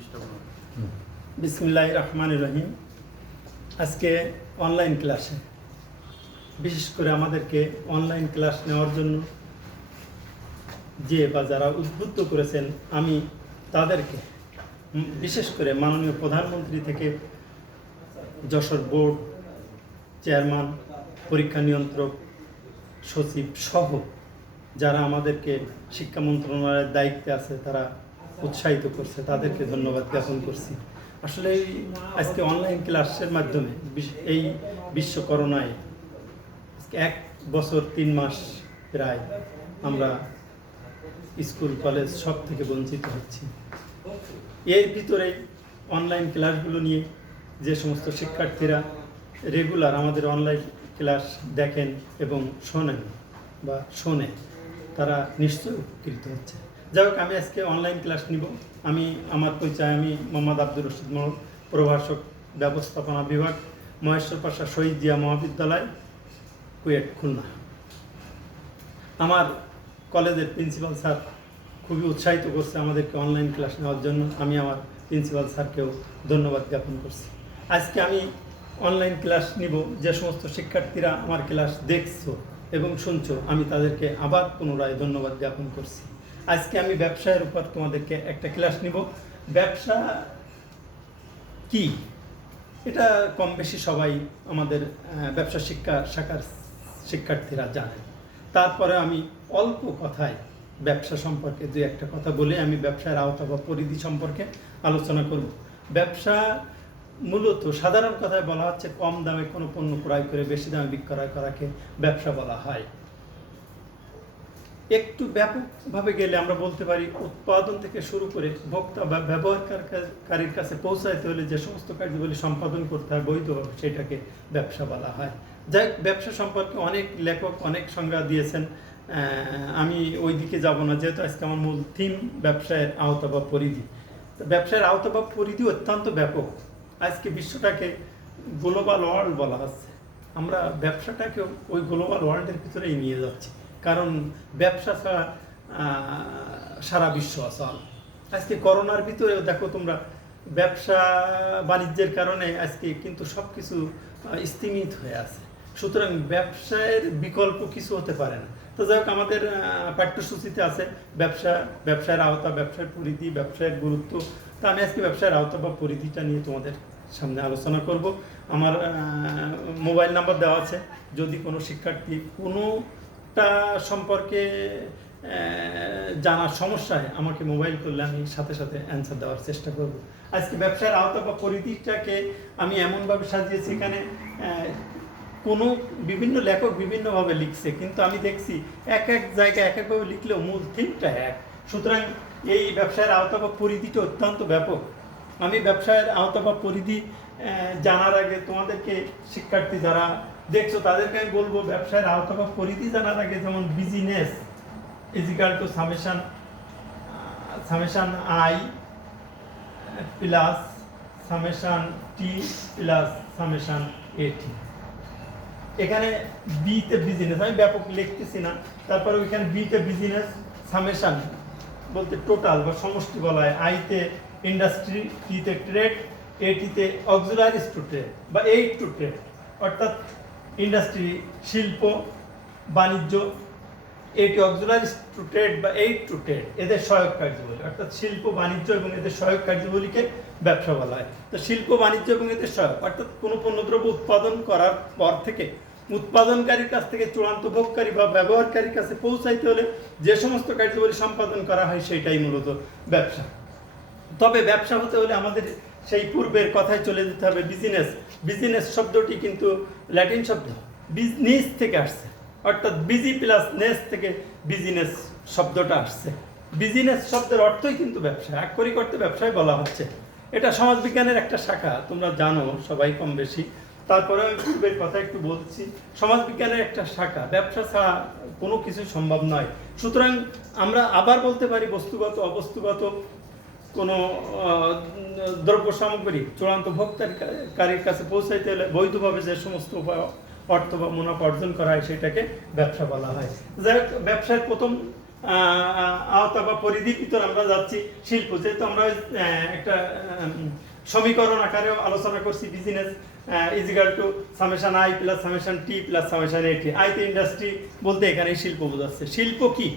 নির্দিষ্ট কোনো বিসমিল্লাহির রহমানির রহিম। আজকে অনলাইন ক্লাসে বিশেষ করে আমাদেরকে অনলাইন ক্লাস নেওয়ার জন্য যে বা যারা উদ্বুদ্ধ করেছেন, আমি তাদেরকে বিশেষ করে মাননীয় প্রধানমন্ত্রী থেকে যশোর বোর্ড চেয়ারম্যান, পরীক্ষা নিয়ন্ত্রক, সচিব সহ যারা আমাদেরকে শিক্ষা মন্ত্রণালয়ের দায়িত্বে আছে, তারা উৎসাহিত করছে, তাদেরকে ধন্যবাদ জ্ঞাপন করছি। আসলে আজকে অনলাইন ক্লাসের মাধ্যমে এই বিশ্ব করোনায় 1 বছর 3 মাস প্রায় আমরা স্কুল কলেজ সব থেকে বঞ্চিত হচ্ছি। এর ভিতরে অনলাইন ক্লাসগুলো নিয়ে যে সমস্ত শিক্ষার্থীরা রেগুলার আমাদের অনলাইন ক্লাস দেখেন এবং শোনেন বা শোনে, তারা নিশ্চয়ই উপকৃত হচ্ছে। যাই হোক, আমি আজকে অনলাইন ক্লাস নিব। আমার পরিচয়, আমি মোহাম্মদ আব্দুর রশিদ মোড়ল, প্রভাষক, ব্যবস্থাপনা বিভাগ, মহেশ্বর পাশা শহীদ জিয়া মহাবিদ্যালয়, কুয়েট, খুলনা। আমার কলেজের প্রিন্সিপাল স্যার খুবই উৎসাহিত করছে আমাদেরকে অনলাইন ক্লাস নেওয়ার জন্য। আমি আমার প্রিন্সিপাল স্যারকেও ধন্যবাদ জ্ঞাপন করছি। আজকে আমি অনলাইন ক্লাস নিব। যে সমস্ত শিক্ষার্থীরা আমার ক্লাস দেখছো এবং শুনছো, আমি তাদেরকে আবার পুনরায় ধন্যবাদ জ্ঞাপন করছি। আজকে আমি ব্যবসায়ের উপর তোমাদেরকে একটা ক্লাস নিব। ব্যবসা কি এটা কম বেশি সবাই আমাদের ব্যবসা শিক্ষা শাখার শিক্ষার্থীরা জানেন। তারপরে আমি অল্প কথায় ব্যবসা সম্পর্কে 2-1 কথা বলে আমি ব্যবসার আওতা বা পরিধি সম্পর্কে আলোচনা করব। ব্যবসা মূলত সাধারণ কথায় বলা হচ্ছে কম দামে কোনো পণ্য ক্রয় করে বেশি দামে বিক্রয় করাকে ব্যবসা বলা হয়। একটু ব্যাপকভাবে গেলে আমরা বলতে পারি উৎপাদন থেকে শুরু করে ভোক্তা বা ব্যবহারকারীর কাছে পৌঁছাইতে হলে যে সমস্ত কার্যাবলী সম্পাদন করতে হয় বৈধভাবে, সেটাকে ব্যবসা বলা হয়। যাই ব্যবসা সম্পর্কে অনেক লেখক অনেক সংজ্ঞা দিয়েছেন, আমি ওই দিকে যাব না, যেহেতু আজকে আমার মূল থিম ব্যবসায়ের আওতা বা পরিধি। ব্যবসায়ের আওতা বা পরিধি অত্যন্ত ব্যাপক। আজকে বিশ্বটাকে গ্লোবাল ওয়ার্ল্ড বলা হচ্ছে। আমরা ব্যবসাটাকে ওই গ্লোবাল ওয়ার্ল্ডের ভিতরেই নিয়ে যাচ্ছি, কারণ ব্যবসা ছাড়া সারা বিশ্ব অচল। আজকে করোনার ভিতরে দেখো তোমরা, ব্যবসা বাণিজ্যের কারণে আজকে কিন্তু সব কিছু স্থিমিত হয়ে আছে। সুতরাং ব্যবসায়ের বিকল্প কিছু হতে পারে না। তো যাই হোক, আমাদের পাঠ্যসূচিতে আছে ব্যবসায়ের আওতা, ব্যবসার পরিধি, ব্যবসায়ের গুরুত্ব। তো আমি আজকে ব্যবসায়ের আওতা বা পরিধিটা নিয়ে তোমাদের সামনে আলোচনা করব। আমার মোবাইল নাম্বার দেওয়া আছে। যদি কোনো শিক্ষার্থী কোনোটা সম্পর্কে জানার সমস্যা হয়, আমাকে মোবাইল করলে আমি সাথে সাথে অ্যান্সার দেওয়ার চেষ্টা করব। আজকে ব্যবসার আওতা বা পরিধিটাকে আমি এমনভাবে সাজিয়েছি, এখানে কোনো বিভিন্ন লেখক বিভিন্নভাবে লিখছে, কিন্তু আমি দেখছি এক জায়গায় এক একভাবে লিখলেও মূল থিমটা এক। সুতরাং এই ব্যবসায়ের আওতা বা পরিধিটা অত্যন্ত ব্যাপক। আমি ব্যবসায়ের আওতা বা পরিধি জানার আগে তোমাদেরকে, শিক্ষার্থী যারা দেখছো তাদেরকে আমি বলবো, ব্যবসায়ের আওতা বা পরিধি জানার আগে যেমন B is equal to summation I plus summation T plus summation এটি। এখানে বিতে বিজনেস, আমি ব্যাপক লিখতেছি না। তারপরে ওইখানে বিতে বিজনেস, সামেশন বলতে টোটাল বা সমষ্টি বলা হয়, আইতে ইন্ডাস্ট্রি, টিতে ট্রেড, এটিতে অক্সিলারিজ টু ট্রেড বা এইড টু ট্রেড, অর্থাৎ ইন্ডাস্ট্রি শিল্প বাণিজ্য, এটি অক্সিলারিজ টু ট্রেড বা এইড টু ট্রেড, এদের সহায়ক কার্যাবলী, অর্থাৎ শিল্প বাণিজ্য এবং এদের সহায়ক কার্যাবলীকে ব্যবসা বলা হয়। তো শিল্প বাণিজ্য এবং এদের সহায়ক, অর্থাৎ কোনো পণ্যদ্রব্য উৎপাদন করার পর থেকে উৎপাদনকারীর কাছ থেকে চূড়ান্ত ভোগকারী বা ব্যবহারকারীর কাছে পৌঁছাইতে হলে যে সমস্ত কার্যাবলী সম্পাদন করা হয়, সেটাই মূলত ব্যবসা। তবে ব্যবসা হতে হলে আমাদের সেই পূর্বের কথায় চলে যেতে হবে। বিজনেস শব্দটি কিন্তু ল্যাটিন শব্দ বিজনেস থেকে আসছে, অর্থাৎ বিজি প্লাস নেস থেকে বিজনেস শব্দটা আসছে। বিজনেস শব্দের অর্থই কিন্তু ব্যবসা, আক্ষরিক অর্থে ব্যবসায় বলা হচ্ছে। এটা সমাজবিজ্ঞানের একটা শাখা, তোমরা জানো সবাই কম বেশি। তারপরে আমি পূর্বের কথা একটু বলছি, সমাজবিজ্ঞানের একটা শাখা। ব্যবসা ছাড়া কোনো কিছু সম্ভব নয়। সুতরাং আমরা আবার বলতে পারি, বস্তুগত অবস্তুগত কোনো দ্রব্য সামগ্রী চূড়ান্ত ভোক্তাকারীর কাছে পৌঁছাইতে হলে বৈধভাবে যে সমস্ত অর্থ বা মুনাফা অর্জন করা হয়, সেটাকে ব্যবসা বলা হয়। যাই হোক, ব্যবসার প্রথম আওতা বা পরিধির ভিতর আমরা যাচ্ছি শিল্প, যেহেতু আমরা একটা সমীকরণ আকারেও আলোচনা করছি, B is equal to summation I plus summation T plus summation এটি। আইতে ইন্ডাস্ট্রি বলতে এখানে শিল্প বোঝাচ্ছে। শিল্প কি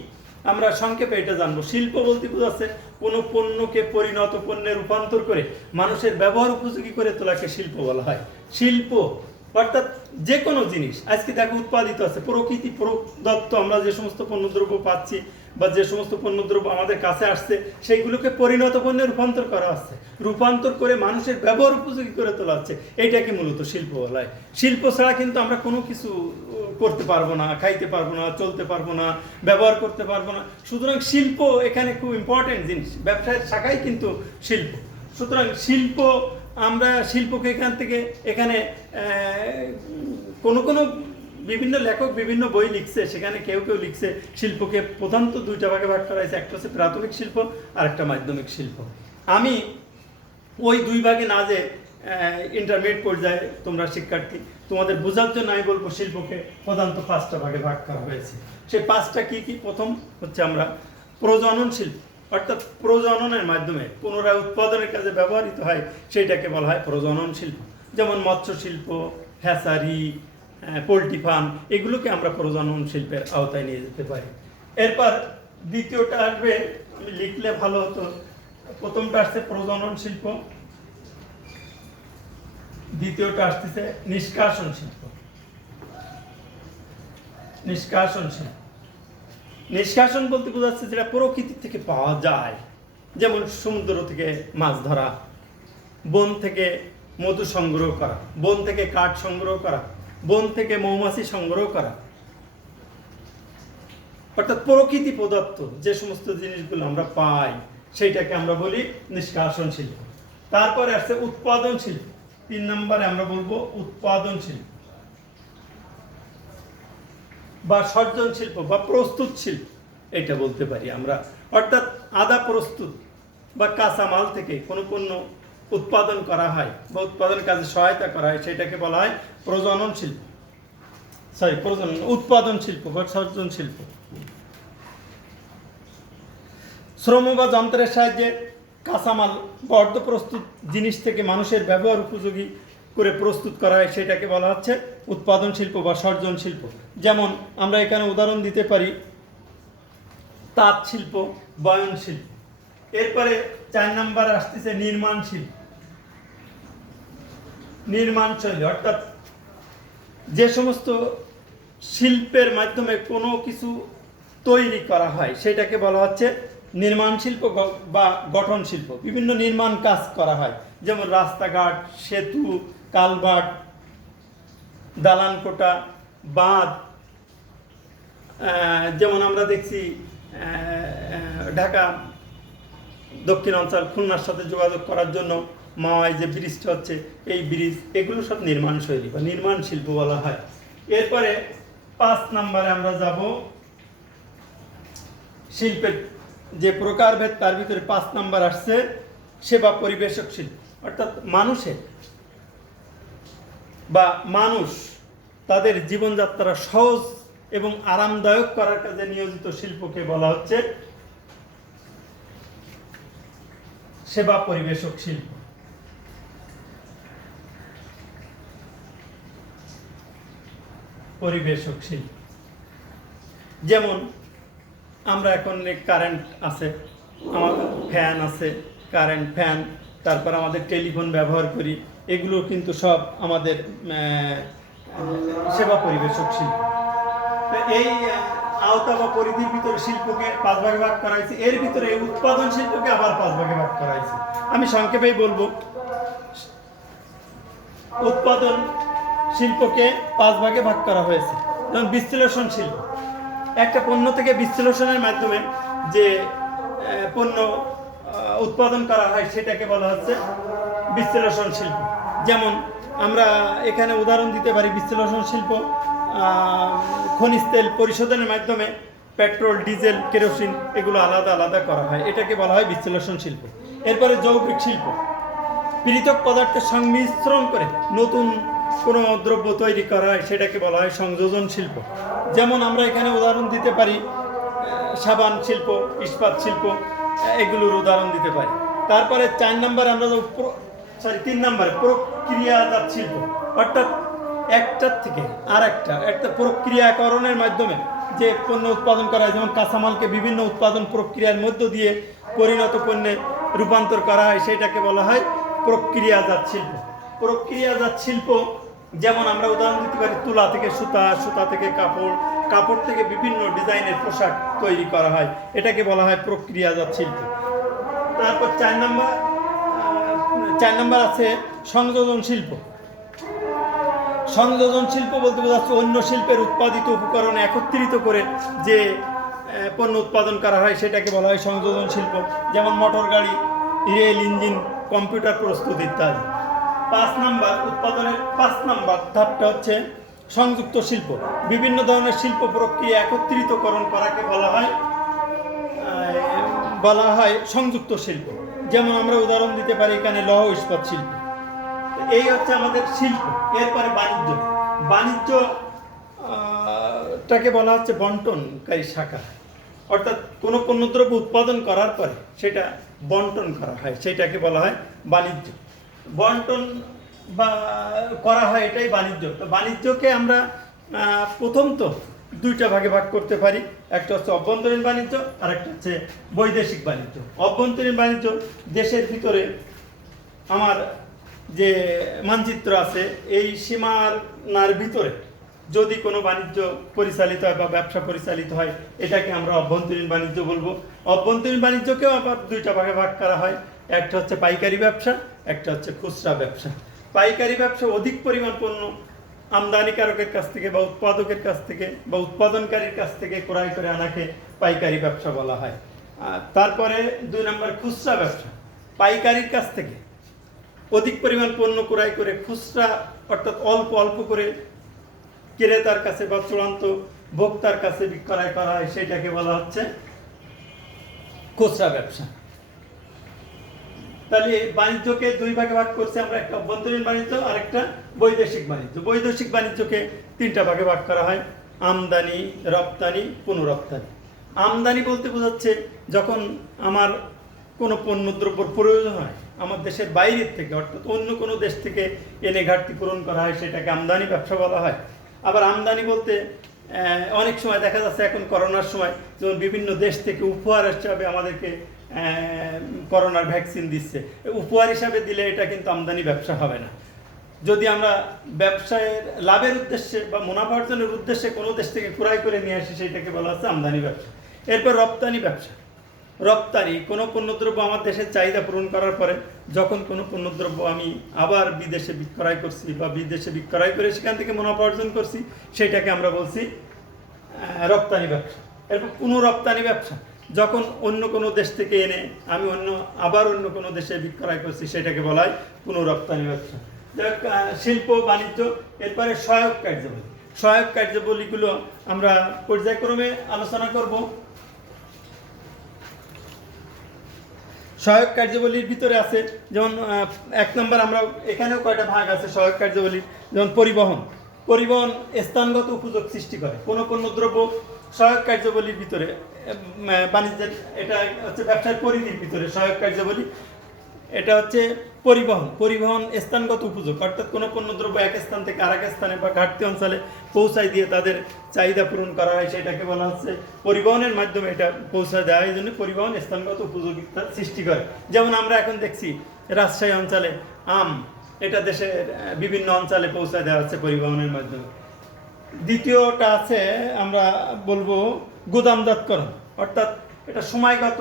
আমরা সংক্ষেপে এটা জানবো। শিল্প বলতে বোঝাচ্ছে কোনো পণ্যকে পরিণত পণ্যে রূপান্তর করে মানুষের ব্যবহার উপযোগী করে তোলাকে শিল্প বলা হয়। শিল্প অর্থাৎ যে কোনো জিনিস আজকে দেখো উৎপাদিত আছে, প্রকৃতি প্রদত্ত আমরা যে সমস্ত পণ্যদ্রব্য পাচ্ছি বা যে সমস্ত পণ্যদ্রব্য আমাদের কাছে আসছে সেইগুলোকে পরিণত পণ্যে রূপান্তর করা হচ্ছে, রূপান্তর করে মানুষের ব্যবহার উপযোগী করে তোলা হচ্ছে। এইটাকে মূলত শিল্প বলা হয়। শিল্প ছাড়া কিন্তু আমরা কোনো কিছু করতে পারবো না, খাইতে পারবো না, চলতে পারবো না, ব্যবহার করতে পারবো না। সুতরাং শিল্প এখানে খুব ইম্পর্টেন্ট জিনিস, ব্যবসায়ের শাখাই কিন্তু শিল্প। সুতরাং শিল্প, আমরা শিল্পকে এখানে কোনো বিভিন্ন লেখক বিভিন্ন বই লিখছে, সেখানে কেউ লিখছে শিল্পকে প্রধানত দুইটা ভাগে ভাগ করা হয়েছে, একটা হচ্ছে প্রাথমিক শিল্প আর একটা মাধ্যমিক শিল্প। আমি ওই দুই ভাগে না যে ইন্টারমিডিয়েট পর্যায়ে তোমরা শিক্ষার্থী, তোমাদের বোঝার জন্য আমি বলবো শিল্পকে প্রধানত 5টা ভাগে ভাগ করা হয়েছে। সেই 5টা কি কি? প্রথম হচ্ছে আমরা প্রজনন শিল্প, অর্থাৎ প্রজননের মাধ্যমে পুনরায় উৎপাদনের কাজে ব্যবহৃত হয়, সেইটাকে বলা হয় প্রজনন শিল্প। যেমন মৎস্য শিল্প, হ্যাচারি, পোলট্রি ফার্ম, এগুলোকে আমরা প্রজনন শিল্পের আওতায় নিয়ে যেতে পারি। এরপর দ্বিতীয়টা আসবে, আমি লিখলে ভালো হতো, প্রথমটা আসছে প্রজনন শিল্প, দ্বিতীয়টা আসতেছে নিষ্কাশন শিল্প। নিষ্কাশন শিল্প, নিষ্কাশন বলতে বোঝাচ্ছে যেটা প্রকৃতি থেকে পাওয়া যায়, যেমন সমুদ্র থেকে মাছ ধরা, বন থেকে মধু সংগ্রহ করা, বন থেকে কাঠ সংগ্রহ করা, বন থেকে মৌমাছি সংগ্রহ করা, অর্থাৎ প্রকৃতি প্রদত্ত যে সমস্ত জিনিসগুলো আমরা পাই সেইটাকে আমরা বলি নিষ্কাশন শিল্প। তারপরে আসছে উৎপাদন শিল্প, 3 নম্বরে আমরা বলবো উৎপাদন শিল্প বা সর্জন শিল্প বা প্রস্তুত শিল্প, এটা বলতে পারি আমরা। অর্থাৎ আধা প্রস্তুত বা কাঁচা মাল থেকে কোনো পণ্য উৎপাদন করা হয় বা উৎপাদন কাজে সহায়তা করা হয়, সেটাকে বলা হয় প্রজনন শিল্প, উৎপাদন শিল্প বা সর্জন শিল্প। শ্রম বা যন্ত্রের সাহায্যে কাঁচামাল বা অর্ধ প্রস্তুত জিনিস থেকে মানুষের ব্যবহার উপযোগী করে প্রস্তুত করা হয়, সেটাকে বলা হচ্ছে উৎপাদন শিল্প বা সর্জন শিল্প। যেমন আমরা এখানে উদাহরণ দিতে পারি তাঁত শিল্প, বয়ন শিল্প। এরপরে 4 নম্বর আসতেছে নির্মাণ শিল্প, নির্মাণ শৈলী, অর্থাৎ যে সমস্ত শিল্পের মাধ্যমে কোনো কিছু তৈরি করা হয় সেটাকে বলা হচ্ছে নির্মাণ শিল্প বা গঠন শিল্প। বিভিন্ন নির্মাণ কাজ করা হয়, যেমন রাস্তাঘাট, সেতু, কালভার্ট, দালান কোটা, বাঁধ। যেমন আমরা দেখছি ঢাকা দক্ষিণ অঞ্চল খুলনার সাথে যোগাযোগ করার জন্য মাওয়ায় যে ব্রিজটা হচ্ছে, এই ব্রিজ, এগুলো সব নির্মাণ শৈলী বা নির্মাণ শিল্প বলা হয়। এরপরে 5 নম্বরে আমরা যাব শিল্পের যে প্রকারভেদ, তার ভিতরে 5 নম্বর আসছে সেবা পরিবেশক শিল্প, অর্থাৎ মানুষের বা মানুষ তাদের জীবনযাত্রা সহজ এবং আরামদায়ক করার কাজে নিয়োজিত শিল্পকে বলা হচ্ছে সেবা পরিবেশক শিল্প। পরিবেশক শিল্প যেমন আমরা এখন কারেন্ট আছে, আমাদের ফ্যান আছে, কারেন্ট ফ্যান, তারপর আমাদের টেলিফোন ব্যবহার করি, এগুলো কিন্তু সব আমাদের সেবা পরিবেশক শিল্প। তো এই আওতা বা পরিধির ভিতরে শিল্পকে 5 ভাগে ভাগ করা হয়েছে। এর ভিতরে উৎপাদন শিল্পকে আবার 5 ভাগে ভাগ করা হয়েছে। আমি সংক্ষেপেই বলবো, উৎপাদন শিল্পকে 5 ভাগে ভাগ করা হয়েছে। যেমন বিশ্লেষণ শিল্প, একটা পণ্য থেকে বিশ্লেষণের মাধ্যমে যে পণ্য উৎপাদন করা হয় সেটাকে বলা হচ্ছে বিশ্লেষণ শিল্প। যেমন আমরা এখানে উদাহরণ দিতে পারি, বিশ্লেষণ শিল্প খনিজ তেল পরিশোধনের মাধ্যমে পেট্রোল, ডিজেল, কেরোসিন এগুলো আলাদা আলাদা করা হয়, এটাকে বলা হয় বিশ্লেষণ শিল্প। এরপরে যৌগিক শিল্প, পৃথক পদার্থের সংমিশ্রণ করে নতুন কোনো দ্রব্য তৈরি করা হয়, সেটাকে বলা হয় সংযোজন শিল্প। যেমন আমরা এখানে উদাহরণ দিতে পারি সাবান শিল্প, ইস্পাত শিল্প, এগুলোর উদাহরণ দিতে পারি। তারপরে 4 নম্বরে আমরা 3 নম্বরে প্রক্রিয়াজাত শিল্প, অর্থাৎ একটার থেকে একটা প্রক্রিয়াকরণের মাধ্যমে যে পণ্য উৎপাদন করা হয়, যেমন কাঁচামালকে বিভিন্ন উৎপাদন প্রক্রিয়ার মধ্য দিয়ে পরিণত পণ্যে রূপান্তর করা হয়, সেটাকে বলা হয় প্রক্রিয়াজাত শিল্প। প্রক্রিয়াজাত শিল্প যেমন আমরা উদাহরণ দিতে পারি তুলা থেকে সুতা, সুতা থেকে কাপড়, কাপড় থেকে বিভিন্ন ডিজাইনের পোশাক তৈরি করা হয়, এটাকে বলা হয় প্রক্রিয়াজাত শিল্প। তারপর 4 নম্বর আছে সংযোজন শিল্প। সংযোজন শিল্প বলতে বোঝাচ্ছে অন্য শিল্পের উৎপাদিত উপকরণ একত্রিত করে যে পণ্য উৎপাদন করা হয়, সেটাকে বলা হয় সংযোজন শিল্প, যেমন মোটর গাড়ি, রেল ইঞ্জিন, কম্পিউটার প্রস্তুত ইত্যাদি। 5 নম্বর ধাপটা হচ্ছে সংযুক্ত শিল্প। বিভিন্ন ধরনের শিল্প প্রক্রিয়া একত্রিতকরণ করাকে বলা হয় সংযুক্ত শিল্প। যেমন আমরা উদাহরণ দিতে পারি এখানে লৌহ ইস্পাত শিল্প। এই হচ্ছে আমাদের শিল্প। এরপরে বাণিজ্যটাকে বলা হচ্ছে বন্টনকারী শাখা, অর্থাৎ কোনো পণ্যদ্রব্য উৎপাদন করার পরে সেটা বন্টন করা হয়, সেটাকে বলা হয় বাণিজ্য। বন্টন বা করা হয়, এটাই বাণিজ্য। তো বাণিজ্যকে আমরা প্রথম তো 2টা ভাগে ভাগ করতে পারি, একটা হচ্ছে অভ্যন্তরীণ বাণিজ্য আর একটা হচ্ছে বৈদেশিক বাণিজ্য। অভ্যন্তরীণ বাণিজ্য দেশের ভিতরে আমার যে মানচিত্র আছে, এই সীমানার ভিতরে যদি কোনো বাণিজ্য পরিচালিত হয় বা ব্যবসা পরিচালিত হয়, এটাকে আমরা অভ্যন্তরীণ বাণিজ্য বলবো। অভ্যন্তরীণ বাণিজ্যকেও আবার 2টা ভাগে ভাগ করা হয়, একটা হচ্ছে পাইকারি ব্যবসা, একটা হচ্ছে খুচরা ব্যবসা। পাইকারি ব্যবসা অধিক পরিমাণ পণ্য আমদানিকারকের কাছ থেকে বা উৎপাদকের কাছ থেকে বা উৎপাদনকারীর কাছ থেকে ক্রয় করে আনাকে পাইকারি ব্যবসা বলা হয়। তারপরে 2 নম্বর খুচরা ব্যবসা। পাইকারির কাছ থেকে অধিক পরিমাণ পণ্য ক্রয় করে খুচরা, অর্থাৎ অল্প অল্প করে ক্রেতার কাছে বা চূড়ান্ত ভোক্তার কাছে বিক্রয় করা হয়, সেটাকে বলা হচ্ছে খুচরা ব্যবসা। তাহলে বাণিজ্যকে 2 ভাগে ভাগ করছি আমরা, একটা অভ্যন্তরীণ বাণিজ্য আর একটা বৈদেশিক বাণিজ্য। বৈদেশিক বাণিজ্যকে 3টা ভাগে ভাগ করা হয়, আমদানি, রপ্তানি, পুনরপ্তানি। আমদানি বলতে বোঝাচ্ছে যখন আমার কোনো পণ্যদ্রব্যর প্রয়োজন হয় আমার দেশের বাইরের থেকে, অর্থাৎ অন্য কোনো দেশ থেকে এনে ঘাটতি পূরণ করা হয়, সেটাকে আমদানি ব্যবসা বলা হয়। আবার আমদানি বলতে অনেক সময় দেখা যাচ্ছে এখন করোনার সময় যেমন বিভিন্ন দেশ থেকে উপহার হিসাবে আমাদেরকে করোনার ভ্যাকসিন দিচ্ছে, উপহার হিসাবে দিলে এটা কিন্তু আমদানি ব্যবসা হবে না। যদি আমরা ব্যবসায়ের লাভের উদ্দেশ্যে বা মুনাফা অর্জনের উদ্দেশ্যে কোনো দেশ থেকে ক্রয় করে নিয়ে আসি, সেটাকে বলা হচ্ছে আমদানি ব্যবসা। এরপর রপ্তানি ব্যবসা। রপ্তানি কোনো পণ্যদ্রব্য আমার দেশের চাহিদা পূরণ করার পরে যখন কোনো পণ্যদ্রব্য আমি আবার বিদেশে বিক্রয় করছি বা বিদেশে বিক্রয় করে সেখান থেকে মুনাফা অর্জন করছি, সেটাকে আমরা বলছি রপ্তানি ব্যবসা। এরপর পুনরপ্তানি ব্যবসা, যখন অন্য কোনো দেশ থেকে এনে আমি আবার অন্য কোনো দেশে বিক্রয় করছি, সেটাকে বলা হয় পুনরপ্তানি ব্যবসা। শিল্প বাণিজ্য। এরপরে সহায়ক কার্যাবলী। সহায়ক কার্যাবলীগুলো আমরা পর্যায়ক্রমে আলোচনা করব। সহায়ক কার্যাবলীর ভিতরে আছে যেমন 1 নম্বর, আমরা এখানেও কয়টা ভাগ আছে সহায়ক কার্যাবলীর, যেমন পরিবহন। পরিবহন স্থানগত উপযোগ সৃষ্টি করে কোনো পণ্যদ্রব্য সহায়ক কার্যাবলীর ভিতরে, বাণিজ্যের এটা হচ্ছে ব্যবসার পরিধির ভিতরে সহায়ক কার্যাবলী। এটা হচ্ছে পরিবহন। পরিবহন স্থানগত উপযোগ, অর্থাৎ কোনো পণ্যদ্রব্য এক স্থান থেকে আরেক স্থানে বা ঘাটতি অঞ্চলে পৌঁছায় দিয়ে তাদের চাহিদা পূরণ করা হয়, সেটাকে বলা হচ্ছে পরিবহনের মাধ্যমে এটা পৌঁছায় দেওয়া হয়। এই জন্য পরিবহন স্থানগত উপযোগিতা সৃষ্টি করে। যেমন আমরা এখন দেখছি রাজশাহী অঞ্চলে আম, এটা দেশের বিভিন্ন অঞ্চলে পৌঁছায় দেওয়া হচ্ছে পরিবহনের মাধ্যমে। দ্বিতীয়টা আছে আমরা বলবো গুদামজাতকরণ, অর্থাৎ এটা সময়গত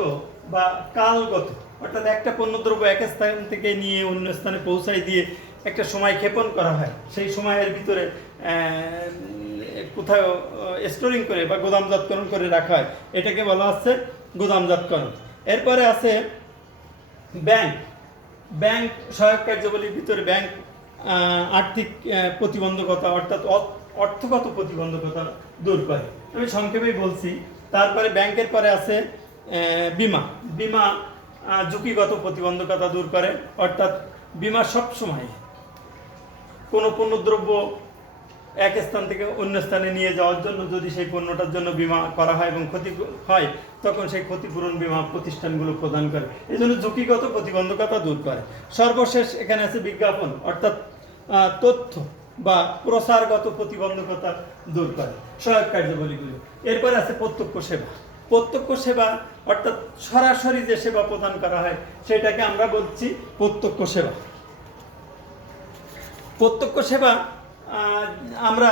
বা কালগত, অর্থাৎ একটা পণ্যদ্রব্য এক স্থান থেকে নিয়ে অন্য স্থানে পৌঁছায় দিয়ে একটা সময় ক্ষেপণ করা হয়, সেই সময়ের ভিতরে কোথাও স্টোরিং করে বা গোদামজাতকরণ করে রাখা হয়, এটাকে বলা হচ্ছে গুদামজাতকরণ। এরপরে আছে ব্যাংক। ব্যাংক সহায়ক কার্যাবলীর ভিতরে ব্যাংক আর্থিক প্রতিবন্ধকতা, অর্থাৎ অর্থগত প্রতিবন্ধকতা দূর করে, আমি সংক্ষেপেই বলছি। তারপরে ব্যাংকের পরে আছে বিমা। বিমা ঝুঁকিগত প্রতিবন্ধকতা দূর করে, অর্থাৎ বিমা সব সময় কোনো পণ্যদ্রব্য এক স্থান থেকে অন্য স্থানে নিয়ে যাওয়ার জন্য যদি সেই পণ্যটার জন্য বীমা করা হয় এবং ক্ষতি হয়, তখন সেই ক্ষতিপূরণ বীমা প্রতিষ্ঠানগুলো প্রদান করে। এই জন্য ঝুঁকিগত প্রতিবন্ধকতা দূর করে। সর্বশেষ এখানে আছে বিজ্ঞাপন, অর্থাৎ তথ্য বা প্রসারগত প্রতিবন্ধকতা দূর করে, সহায়ক কার্যাবলীগুলো। এরপরে আছে প্রত্যক্ষ সেবা। প্রত্যক্ষ সেবা অর্থাৎ সরাসরি যে সেবা প্রদান করা হয় সেটাকে আমরা বলছি প্রত্যক্ষ সেবা। প্রত্যক্ষ সেবা আমরা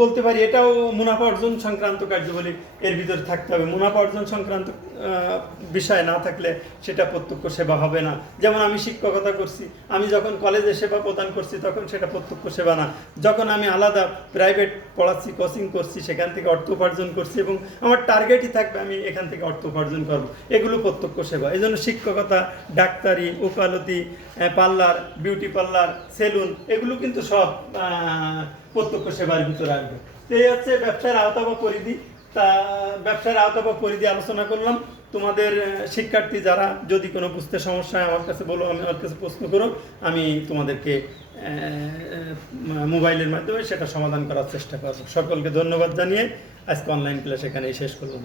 বলতে পারি এটাও মুনাফা অর্জন সংক্রান্ত কার্যাবলী এর ভিতরে থাকতে হবে। মুনাফা অর্জন সংক্রান্ত বিষয় না থাকলে সেটা প্রত্যক্ষ সেবা হবে না। যেমন আমি শিক্ষকতা করছি, আমি যখন কলেজে সেবা প্রদান করছি তখন সেটা প্রত্যক্ষ সেবা না। যখন আমি আলাদা প্রাইভেট পড়াচ্ছি, কোচিং করছি, সেখান থেকে অর্থ উপার্জন করছি এবং আমার টার্গেটই থাকবে আমি এখান থেকে অর্থ উপার্জন করব, এগুলো প্রত্যক্ষ সেবা। এই জন্য শিক্ষকতা, ডাক্তারি, ওকালতি, পার্লার, বিউটি পার্লার, সেলুন, এগুলো কিন্তু সব প্রত্যক্ষ সেবার ভিতরে আসবে। তো এই হচ্ছে ব্যবসার আওতা বা পরিধি। তা ব্যবসার আওতা বা পরিধি আলোচনা করলাম। তোমাদের শিক্ষার্থী যারা যদি কোনো বুঝতে সমস্যা হয় আমার কাছে বলো, আমি আমার কাছে প্রশ্ন করো, আমি তোমাদেরকে মোবাইলের মাধ্যমে সেটা সমাধান করার চেষ্টা করব। সকলকে ধন্যবাদ জানিয়ে আজকে অনলাইন ক্লাস এখানেই শেষ করলাম।